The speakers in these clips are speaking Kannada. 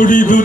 Bollywood.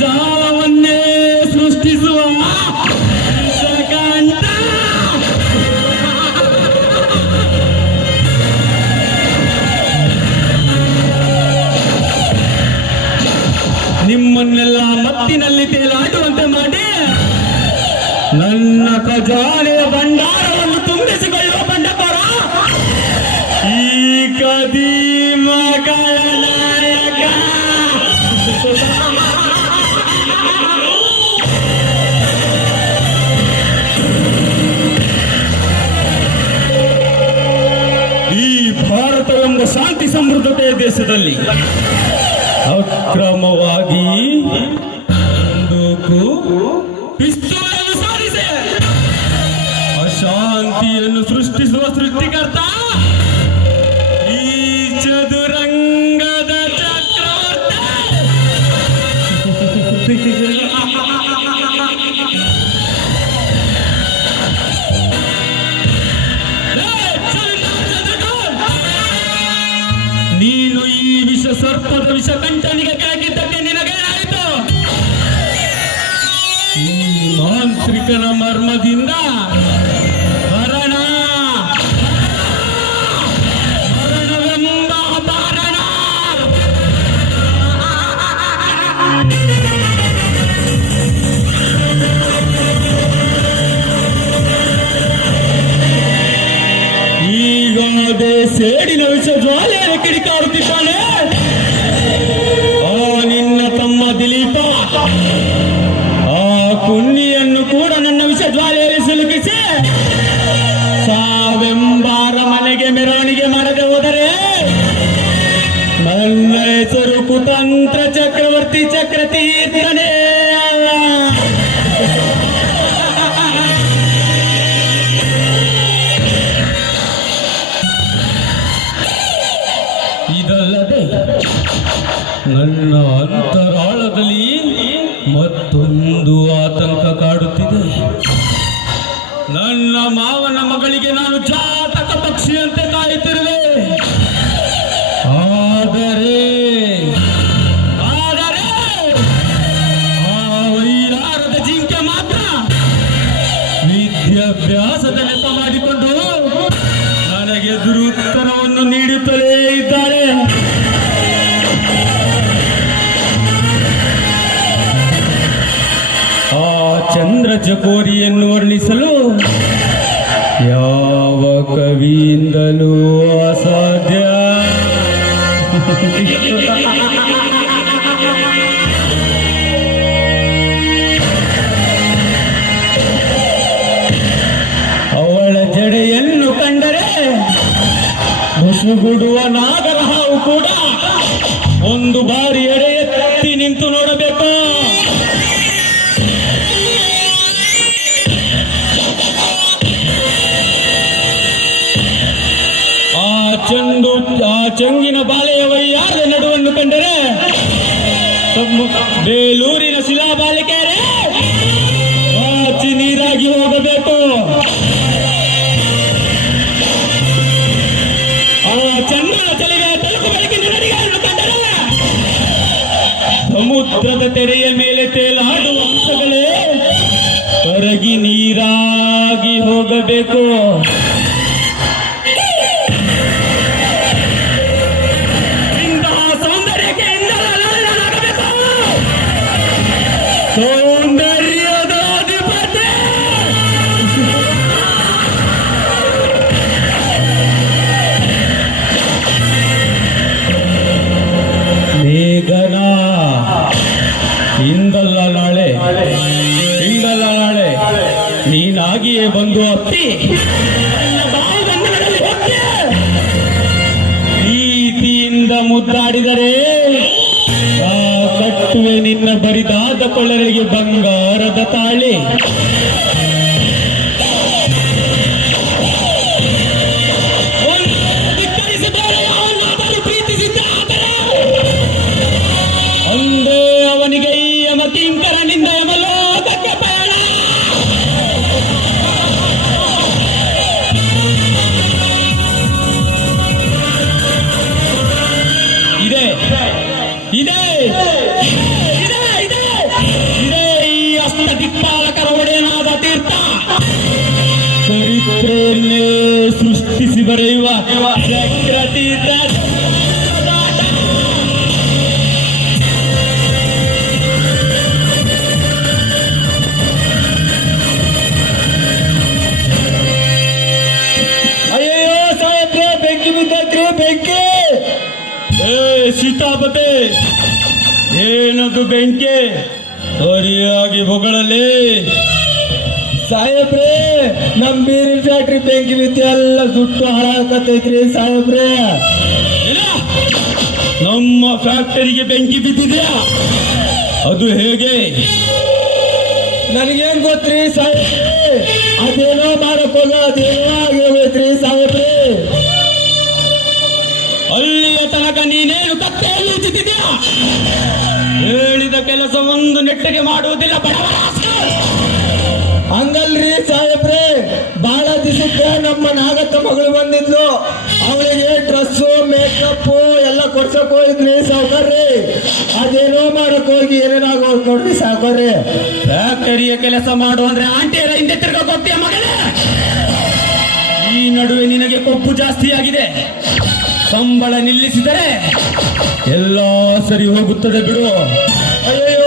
ಜಾಲವನ್ನೇ ಸೃಷ್ಟಿಸುವ ನಿಮ್ಮನ್ನೆಲ್ಲ ಮತ್ತಿನಲ್ಲಿ ತೇಲಾಡುವಂತೆ ಮಾಡಿ ನನ್ನ ಖಜಾನೆಯ ಭಂಡಾರ ಈ ಭಾರತ ಎಂಬ ಶಾಂತಿ ಸಮೃದ್ಧತೆಯ ದೇಶದಲ್ಲಿ ಅಕ್ರಮವಾಗಿ ಅಶಾಂತಿಯನ್ನು ಸೃಷ್ಟಿಸುವ ಸೃಷ್ಟಿಕರ್ತ ಇಪ್ಪತ್ತು ನಿಮಿಷ ಕಂಟನಿಗೆ ಕಾಗಿದ್ದಕ್ಕೆ ನಿನಗೆ ಆಯಿತು ಮಾಂತ್ರಿಕನ ಮರ್ಮದಿಂದ ಅಂತರಾಳದಲ್ಲಿ ಮತ್ತೊಂದು ಆತಂಕ ಕಾಡುತ್ತಿದೆ. ನನ್ನ ಮಾವನ ಮಗಳಿಗೆ ನಾನು ಜಾತಕ ಪಕ್ಷಿಯಂತೆ ಕಾಯುತ್ತಿರುವೆ. ಚಂದ್ರ ಚಕೋರಿಯನ್ನು ವರ್ಣಿಸಲು ಯಾವ ಕವಿಯಿಂದಲೂ ಅಸಾಧ್ಯ? ಅವಳ ಜಡೆಯನ್ನು ಕಂಡರೆ ಮುಸುಗುಡುವ ನಾಗರ ಹಾವು ಕೂಡ ಒಂದು ಬಾರಿ ಎಡೆ ಎತ್ತಿ ನಿಂತು ನೋಡಬೇಕು. ಚೆಂಡು, ಆ ಚೆಂಗಿನ ಬಾಲೆಯವರು ಯಾರ ನಡುವನ್ನು ಕಂಡರೆ ಬೇಲೂರಿನ ಶಿಲಾಬಾಲಿಕೆಯರೇ ಆಚಿ ನೀರಾಗಿ ಹೋಗಬೇಕು. ಆ ಚಂದ್ರನ ತಲುಪು ಬೆಳಕಿನ ನಡಿಗೆಯನ್ನು ಕಂಡರೆ ಸಮುದ್ರದ ತೆರೆಯ ಮೇಲೆ ತೇಲಾಡುವ ಅಂಶಗಳೇ, ಕರಗಿ ನೀರಾಗಿ ಹೋಗಬೇಕು. ನೀನಾಗಿಯೇ ಬಂದು ಬಾಹುಬಂಧನದಲ್ಲಿ ಪ್ರೀತಿಯಿಂದ ಮುದ್ದಾಡಿದರೆ ಆ ಕಟ್ಟುವೆ ನಿನ್ನ ಬರಿದಾದ ಕೊಳ್ಳರಿಗೆ ಬಂಗಾರದ ತಾಳಿ. ಇದೆ. ಇದೆ ಇದೆ. ಇದೆ ಈ ಅಷ್ಟ ದಿಕ್ಪಾಲಕರ ಒಡೆಯನಾದ ತೀರ್ಥ. ಚರಿತ್ರೆಯನ್ನೇ ಸೃಷ್ಟಿಸಿ ಬರೆಯುವ ಚಕ್ರತೀರ್ಥ. ಏನದು ಬೆಂಕಿ? ಸರಿಯಾಗಿ ಹೊಗಳಲ್ಲಿ ಸಾಹೇಬ್ರೆ, ನಮ್ ಬೀರಿನ ಫ್ಯಾಕ್ಟ್ರಿ ಬೆಂಕಿ ಬಿತ್ತು ಎಲ್ಲ ಸುಟ್ಟು ಹಾಳಾಕತೈತ್ರಿ ಸಾಹೇಬ್ರೆ. ನಮ್ಮ ಫ್ಯಾಕ್ಟರಿಗೆ ಬೆಂಕಿ ಬಿದ್ದಿದ್ಯಾ? ಅದು ಹೇಗೆ? ನನಗೇನ್ ಗೊತ್ತ್ರಿ ಸಾಹೇಬ್ರೆ? ಅದೇನೋ ಮಾಡಕ್ಕೋಗ ಅದೇನೋ ಆಗಿ ಹೋಗೈತ್ರಿ ಸಾಹೇಬ್ರೆ. ಹೇಳಿದ ಕೆಲಸವೊಂದು ನೆಟ್ಟಿಗೆ ಮಾಡುವುದಿಲ್ಲ ಹಂಗಲ್ರಿ ಸಾಹೇಬ್ರೆ ಬಹಳ ದಿವಸಕ್ಕೆ ನಮ್ಮ ನಾಗತ್ತ ಮಗಳು ಬಂದಿದ್ಲು. ಅವಳಿಗೆ ಡ್ರೆಸ್ ಮೇಕಪ್ ಎಲ್ಲ ಕೊಡ್ಸಕ್ ಹೋಗಿದ್ರಿ ಸಾವುಕಾರ್ರಿ. ಅದೇನೋ ಮಾಡಕ್ ಹೋಗಿ ಏನೇನಾಗೋ ನೋಡ್ರಿ ಸಾವುಕಾರ್ರಿ. ಫ್ಯಾಕ್ಟರಿಯ ಕೆಲಸ ಮಾಡು ಅಂದ್ರೆ ಎಲ್ಲ ಹಿಂದೆ ತಿರ್ಗ ಹೋಗ್ತೀಯ ಮಗನೇ ಈ ನಡುವೆ ನಿನಗೆ ಕೊಬ್ಬು ಜಾಸ್ತಿ ಆಗಿದೆ ಸಂಬಳ ನಿಲ್ಲಿಸಿದರೆ ಎಲ್ಲ ಸರಿ ಹೋಗುತ್ತದೆ ಬಿಡು. ಅಯ್ಯೋ